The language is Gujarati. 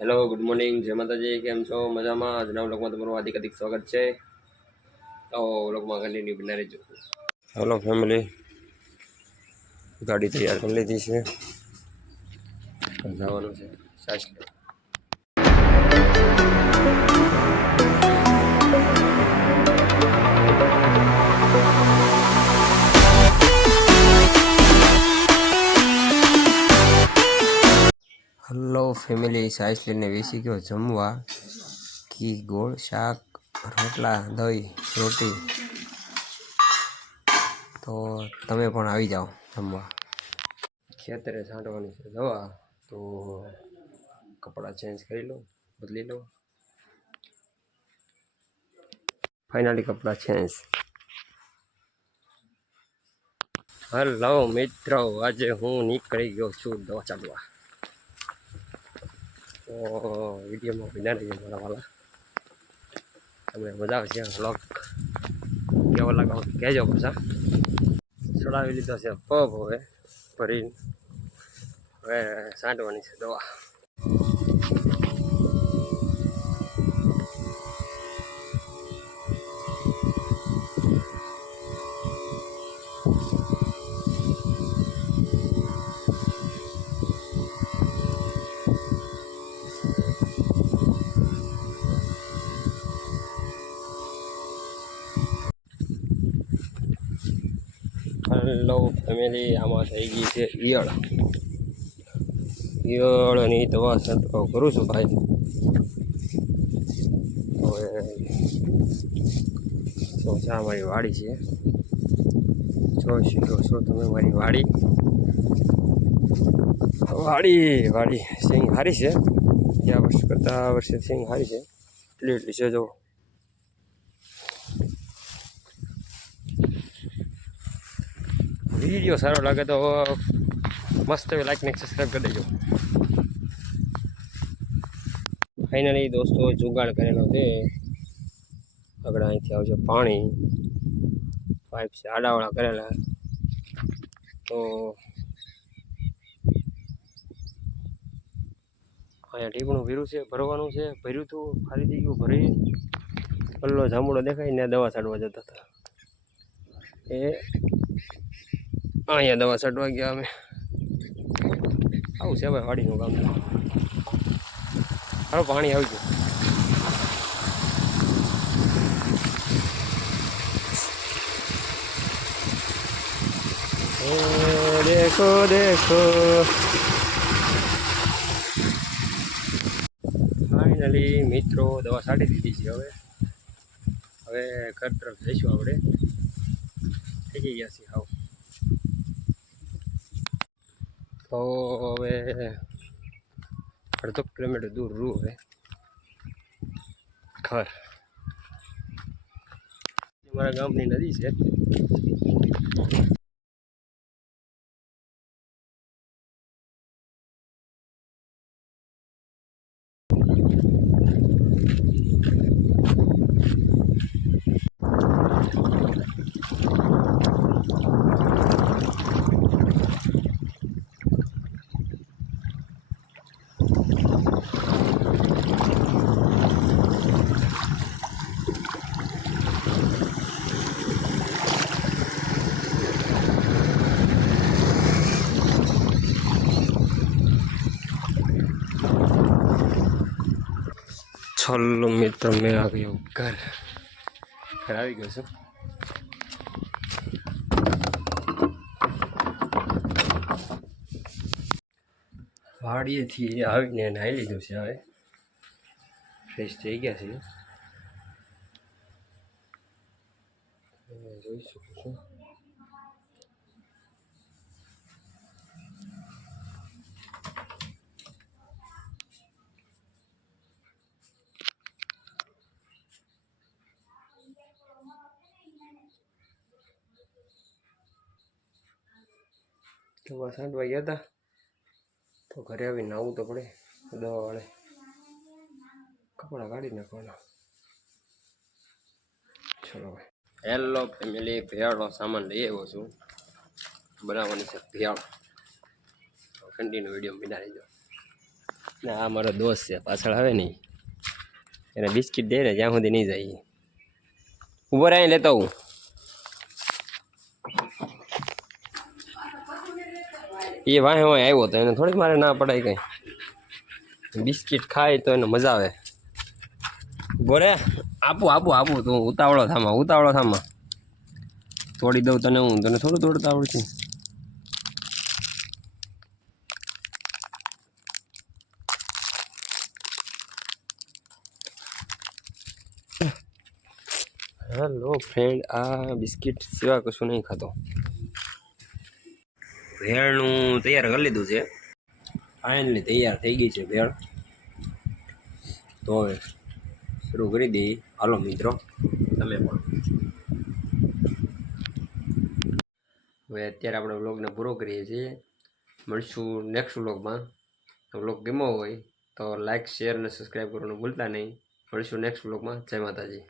હેલો ગુડ મોર્નિંગ જય માતાજી કેમ છો મજામાં આજના વ્લોગમાં તમારું હાર્દિક સ્વાગત છે તો વ્લોગમાં કન્ટિન્યુ બના રહેજો હેલો ફેમિલી ગાડી તૈયાર કરી લીધી છે જવાનું છે સાચલે હેલો ફેમિલી સાઈઝ લઈને વેસી ગયો જમવા ઘી ગોળ શાક રોટલા દહીં રોટી તો તમે પણ આવી જાઓ જમવા ખેતરે છાંટવાની છે દવા તો કપડાં ચેન્જ કરી લો બદલી લો ફાઇનલી કપડાં ચેન્જ હેલો મિત્રો આજે હું નીકળી ગયો છું દવા ચાલવા તો વિડીયોમાં બિના રહીએ મારા વાલા તમને મજા આવશે વ્લોગ કેવો લાગો કહેજો પાછા ચડાવી લીધો છે પગ હવે ભરીને હવે છાંટવાની છે દવા હેલો ફેમિલી આમાં થઈ ગઈ છે ઈયળની દવા છંટકાવ કરું છું ભાઈ હવે તો આ મારી વાડી છે જોઈ શકો છો તમે મારી વાડી વાડી સિંગ સારી છે ગયા વર્ષ કરતાં આ વર્ષે સિંગ સારી છે એટલી છે જો વિડીયો સારો લાગે તો મસ્ત લાઈક ને સબસ્ક્રાઈબ કરી દેજો ફાઇનલી દોસ્તો જુગાડ કરેલો છે આગળ અહીંથી આવશે પાણી પાઇપ છે આડાવાળા કરેલા તો અહીંયા ટીપણું ભર્યું છે ભરવાનું છે ભર્યું હતું ખાલી થઈ ગયું ભરી પલ્લો જાંબુડો દેખાય ને દવા છાંટવા જતા હતા એ અહીંયા દવા છાંટવા ગયા અમે આવું છે ભાઈ વાડીનું કામ સારું પાણી આવી ગયું દેખો દેખો ફાઇનલી મિત્રો દવા છાંટી દીધી છે હવે ઘર તરફ જઈશું આપણે થઈ ગયા છીએ હાવ તો હવે અડધો કિલોમીટર દૂર હવે ઘર અમારા ગામની નદી છે चलो मित्र मैं आ गया हूँ घर આવી ગયો છું વાડીએથી આવીને નાહી લીધું છે હવે ફ્રેશ થઈ ગયા છે જોઈ શકું છું દવા છાંટવા ગયા હતા તો ઘરે આવીને નાવું તો પડે દવા વાળે કપડાં કાઢી નાખવાના ચલો ભાઈ હેલો ફેમિલી ભેળનો સામાન લઈ આવ્યો છું બનાવવાની છે ભેળ કન્ટિન્યુ વિડીયો બના રહેજો ને આ મારો દોસ્ત છે પાછળ આવે નહીં એને બિસ્કિટ દે ને જ્યાં સુધી નહીં જાય ઊભો રહે લેતો હું એ વાહે વાહે આવ્યો તો એને થોડીક મારે ના પડાય કંઈ બિસ્કિટ ખાય તો એને મજા આવે ઊભો રે આપું તું ઉતાવળો થામાં તોડી દઉં તને હું તને થોડું તોડતા આવડશે હેલો ફ્રેન્ડ આ બિસ્કિટ સિવાય કશું નહીં ખાતો ભેળનું તૈયાર કરી લીધું છે ફાઇનલી તૈયાર થઈ ગઈ છે ભેળ તો હવે શરૂ કરી દઈએ હાલો મિત્રો તમે પણ હવે અત્યારે આપણે વ્લોગને પૂરો કરીએ છીએ મળશું નેક્સ્ટ વ્લોગમાં વ્લોગ ગમ્યો હોય તો લાઇક શેર અને સબસ્ક્રાઈબ કરવાનું ભૂલતા નહીં મળશું નેક્સ્ટ વ્લોગમાં જય માતાજી